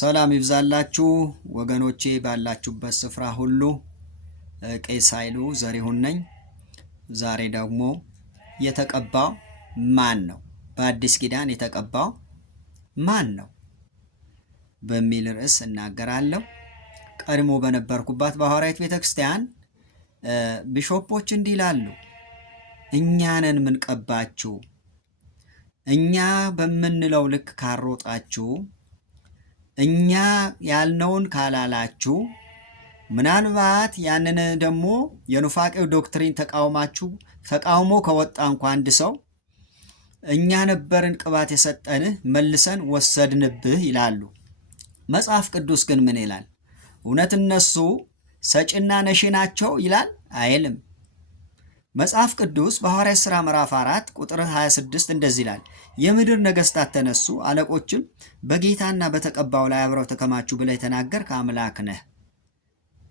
ሰላም ይብዛላችሁ ወገኖቼ ባላችሁበት ስፍራ ሁሉ። ቄስ ኃይሉ ዘሪሁን ነኝ። ዛሬ ደግሞ የተቀባው ማን ነው? በአዲስ ኪዳን የተቀባው ማን ነው በሚል ርዕስ እናገራለሁ። ቀድሞ በነበርኩባት በሐዋርያት ቤተክርስቲያን ቢሾፖች እንዲህ ይላሉ፣ እኛ ነን የምንቀባችሁ፣ እኛ በምንለው ልክ ካሮጣችሁ፣ እኛ ያልነውን ካላላችሁ፣ ምናልባት ያንን ደግሞ የኑፋቄው ዶክትሪን ተቃውሞ ከወጣ እንኳ አንድ ሰው እኛ ነበርን ቅባት የሰጠንህ መልሰን ወሰድንብህ ይላሉ። መጽሐፍ ቅዱስ ግን ምን ይላል? እውነት እነሱ ሰጪና ነሺ ናቸው ይላል? አይልም። መጽሐፍ ቅዱስ በሐዋርያት ሥራ ምዕራፍ 4 ቁጥር 26 እንደዚህ ይላል፣ የምድር ነገሥታት ተነሱ፣ አለቆችም በጌታና በተቀባው ላይ አብረው ተከማቹ ብለህ የተናገርክ አምላክ ነህ።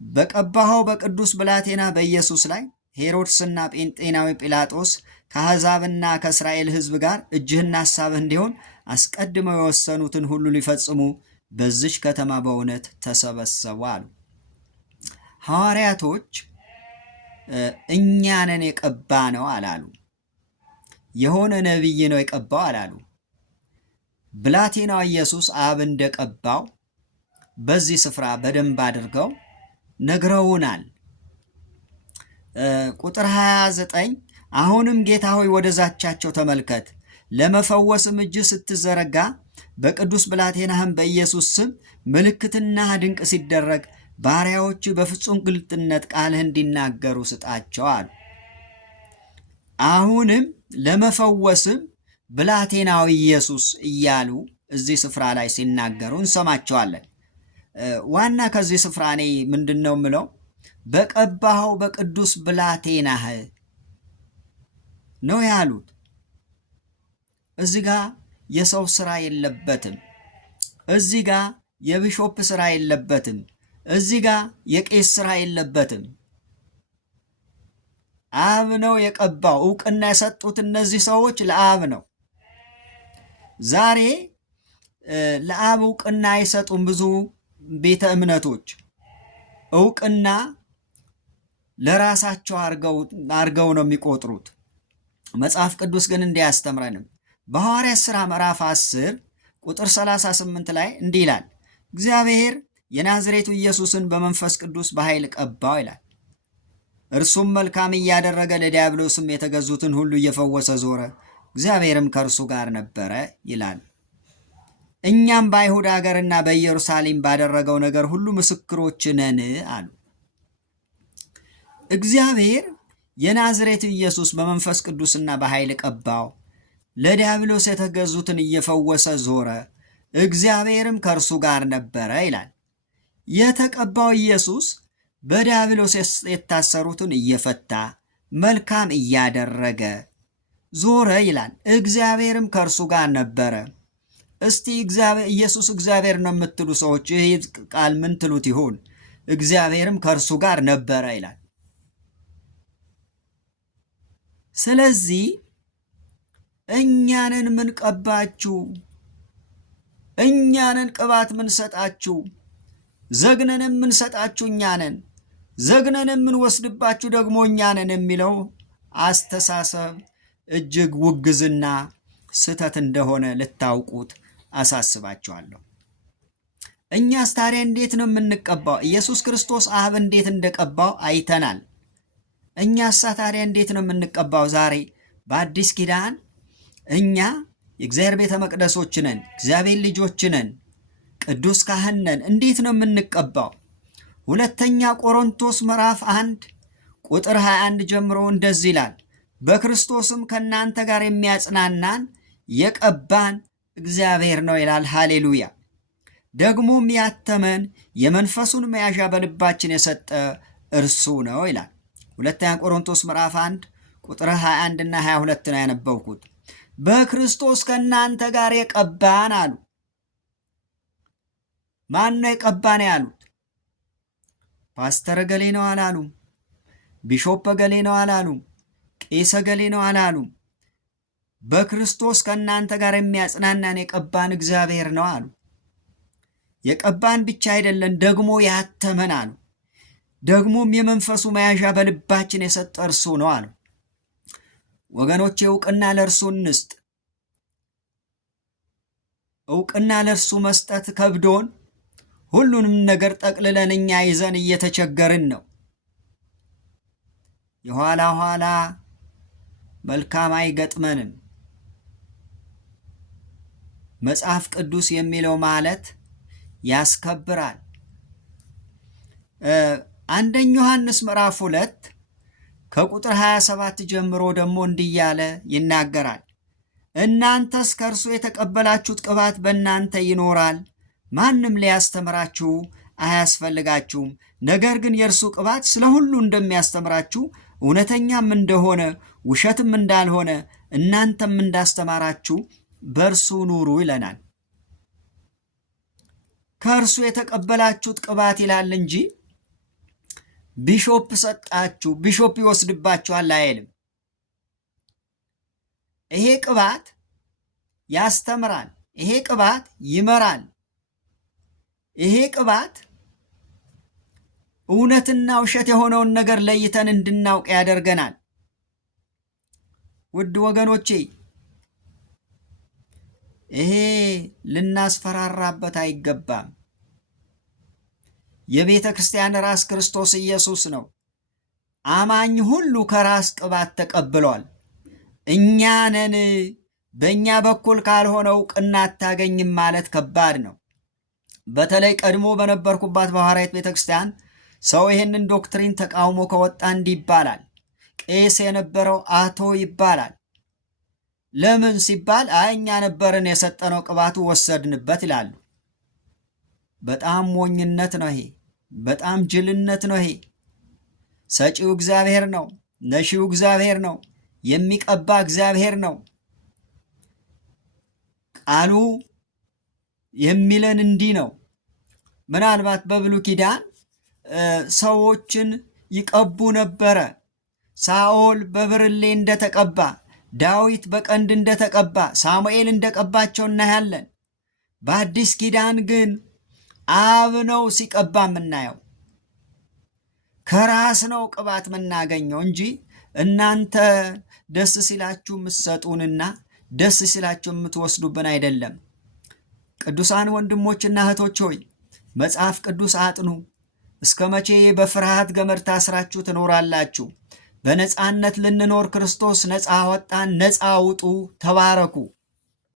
በቀባኸው በቅዱስ ብላቴና በኢየሱስ ላይ ሄሮድስና ጴንጤናዊ ጲላጦስ ከአሕዛብና ከእስራኤል ሕዝብ ጋር እጅህና ሐሳብህ እንዲሆን አስቀድመው የወሰኑትን ሁሉ ሊፈጽሙ በዚች ከተማ በእውነት ተሰበሰቡ አሉ። ሐዋርያቶች እኛንን የቀባ ነው አላሉ። የሆነ ነቢይ ነው የቀባው አላሉ። ብላቴናው ኢየሱስ አብ እንደቀባው በዚህ ስፍራ በደንብ አድርገው ነግረውናል። ቁጥር 29 አሁንም ጌታ ሆይ ወደ ዛቻቸው ተመልከት፣ ለመፈወስም እጅ ስትዘረጋ በቅዱስ ብላቴናህም በኢየሱስ ስም ምልክትና ድንቅ ሲደረግ ባሪያዎች በፍጹም ግልጥነት ቃልህ እንዲናገሩ ስጣቸው አሉ። አሁንም ለመፈወስም ብላቴናዊ ኢየሱስ እያሉ እዚህ ስፍራ ላይ ሲናገሩ እንሰማቸዋለን። ዋና ከዚህ ስፍራ እኔ ምንድን ነው የምለው፣ በቀባኸው በቅዱስ ብላቴናህ ነው ያሉት። እዚህ ጋ የሰው ስራ የለበትም። እዚህ ጋ የቢሾፕ ስራ የለበትም። እዚህ ጋ የቄስ ስራ የለበትም። አብ ነው የቀባው። እውቅና የሰጡት እነዚህ ሰዎች ለአብ ነው። ዛሬ ለአብ እውቅና አይሰጡም። ብዙ ቤተ እምነቶች እውቅና ለራሳቸው አርገው ነው የሚቆጥሩት። መጽሐፍ ቅዱስ ግን እንዲህ አያስተምረንም። በሐዋርያት ሥራ ምዕራፍ 10 ቁጥር 38 ላይ እንዲህ ይላል፣ እግዚአብሔር የናዝሬቱ ኢየሱስን በመንፈስ ቅዱስ በኃይል ቀባው ይላል። እርሱም መልካም እያደረገ ለዲያብሎስም የተገዙትን ሁሉ እየፈወሰ ዞረ፣ እግዚአብሔርም ከእርሱ ጋር ነበረ ይላል። እኛም በአይሁድ አገርና በኢየሩሳሌም ባደረገው ነገር ሁሉ ምስክሮች ነን አሉ። እግዚአብሔር የናዝሬቱ ኢየሱስ በመንፈስ ቅዱስና በኃይል ቀባው፣ ለዲያብሎስ የተገዙትን እየፈወሰ ዞረ፣ እግዚአብሔርም ከእርሱ ጋር ነበረ ይላል። የተቀባው ኢየሱስ በዲያብሎስ የታሰሩትን እየፈታ መልካም እያደረገ ዞረ ይላል። እግዚአብሔርም ከእርሱ ጋር ነበረ። እስቲ ኢየሱስ እግዚአብሔር ነው የምትሉ ሰዎች ይህ ቃል ምን ትሉት ይሆን? እግዚአብሔርም ከእርሱ ጋር ነበረ ይላል። ስለዚህ እኛንን ምን ቀባችሁ፣ እኛንን ቅባት ምን ሰጣችሁ፣ ዘግነንም ምን ሰጣችሁ እኛንን፣ ዘግነንም ምን ወስድባችሁ ደግሞ እኛንን የሚለው አስተሳሰብ እጅግ ውግዝና ስህተት እንደሆነ ልታውቁት አሳስባችኋለሁ። እኛስ ታዲያ እንዴት ነው የምንቀባው? ኢየሱስ ክርስቶስ አብ እንዴት እንደቀባው አይተናል። እኛስ ታዲያ እንዴት ነው የምንቀባው? ዛሬ በአዲስ ኪዳን እኛ የእግዚአብሔር ቤተ መቅደሶች ነን፣ እግዚአብሔር ልጆች ነን፣ ቅዱስ ካህን ነን። እንዴት ነው የምንቀባው? ሁለተኛ ቆሮንቶስ ምዕራፍ 1 ቁጥር 21 ጀምሮ እንደዚህ ይላል፣ በክርስቶስም ከእናንተ ጋር የሚያጽናናን የቀባን እግዚአብሔር ነው ይላል። ሃሌሉያ። ደግሞም ያተመን የመንፈሱን መያዣ በልባችን የሰጠ እርሱ ነው ይላል። ሁለተኛ ቆሮንቶስ ምዕራፍ 1 ቁጥር 21 እና 22 ነው ያነበብኩት። በክርስቶስ ከእናንተ ጋር የቀባን አሉ። ማን ነው የቀባን ያሉት? ፓስተር ገሌ ነው አላሉም። ቢሾፕ ገሌ ነው አላሉም። ቄስ ገሌ ነው አላሉም። በክርስቶስ ከእናንተ ጋር የሚያጽናናን የቀባን እግዚአብሔር ነው አሉ። የቀባን ብቻ አይደለም ደግሞ ያተመን አሉ። ደግሞም የመንፈሱ መያዣ በልባችን የሰጠ እርሱ ነው አሉ። ወገኖቼ እውቅና ለእርሱ እንስጥ። እውቅና ለእርሱ መስጠት ከብዶን ሁሉንም ነገር ጠቅልለን እኛ ይዘን እየተቸገርን ነው። የኋላ ኋላ መልካም አይገጥመንም። መጽሐፍ ቅዱስ የሚለው ማለት ያስከብራል። አንደኛ ዮሐንስ ምዕራፍ 2 ከቁጥር 27 ጀምሮ ደግሞ እንዲህ እያለ ይናገራል። እናንተስ ከእርሱ የተቀበላችሁት ቅባት በእናንተ ይኖራል፣ ማንም ሊያስተምራችሁ አያስፈልጋችሁም። ነገር ግን የእርሱ ቅባት ስለ ሁሉ እንደሚያስተምራችሁ እውነተኛም እንደሆነ ውሸትም እንዳልሆነ እናንተም እንዳስተማራችሁ በእርሱ ኑሩ ይለናል። ከእርሱ የተቀበላችሁት ቅባት ይላል እንጂ ቢሾፕ ሰጣችሁ፣ ቢሾፕ ይወስድባችኋል አይልም። ይሄ ቅባት ያስተምራል። ይሄ ቅባት ይመራል። ይሄ ቅባት እውነትና ውሸት የሆነውን ነገር ለይተን እንድናውቅ ያደርገናል። ውድ ወገኖቼ ይሄ ልናስፈራራበት አይገባም። የቤተ ክርስቲያን ራስ ክርስቶስ ኢየሱስ ነው። አማኝ ሁሉ ከራስ ቅባት ተቀብሏል። እኛ ነን በእኛ በኩል ካልሆነ እውቅና አታገኝም ማለት ከባድ ነው። በተለይ ቀድሞ በነበርኩባት በሐዋርያት ቤተ ክርስቲያን ሰው ይህንን ዶክትሪን ተቃውሞ ከወጣ እንዲህ ይባላል። ቄስ የነበረው አቶ ይባላል። ለምን ሲባል እኛ ነበርን የሰጠነው ቅባቱ ወሰድንበት ይላሉ። በጣም ሞኝነት ነው ይሄ። በጣም ጅልነት ነው ይሄ። ሰጪው እግዚአብሔር ነው። ነሺው እግዚአብሔር ነው። የሚቀባ እግዚአብሔር ነው። ቃሉ የሚለን እንዲህ ነው። ምናልባት በብሉይ ኪዳን ሰዎችን ይቀቡ ነበረ። ሳኦል በብርሌ እንደተቀባ፣ ዳዊት በቀንድ እንደተቀባ፣ ሳሙኤል እንደቀባቸው እናያለን። በአዲስ ኪዳን ግን አብ ነው ሲቀባ የምናየው። ከራስ ነው ቅባት የምናገኘው እንጂ እናንተ ደስ ሲላችሁ የምትሰጡንና ደስ ሲላችሁ የምትወስዱብን አይደለም። ቅዱሳን ወንድሞችና እህቶች ሆይ መጽሐፍ ቅዱስ አጥኑ። እስከ መቼ በፍርሃት ገመድ ታስራችሁ ትኖራላችሁ? በነፃነት ልንኖር ክርስቶስ ነፃ ወጣን። ነፃ ውጡ። ተባረኩ።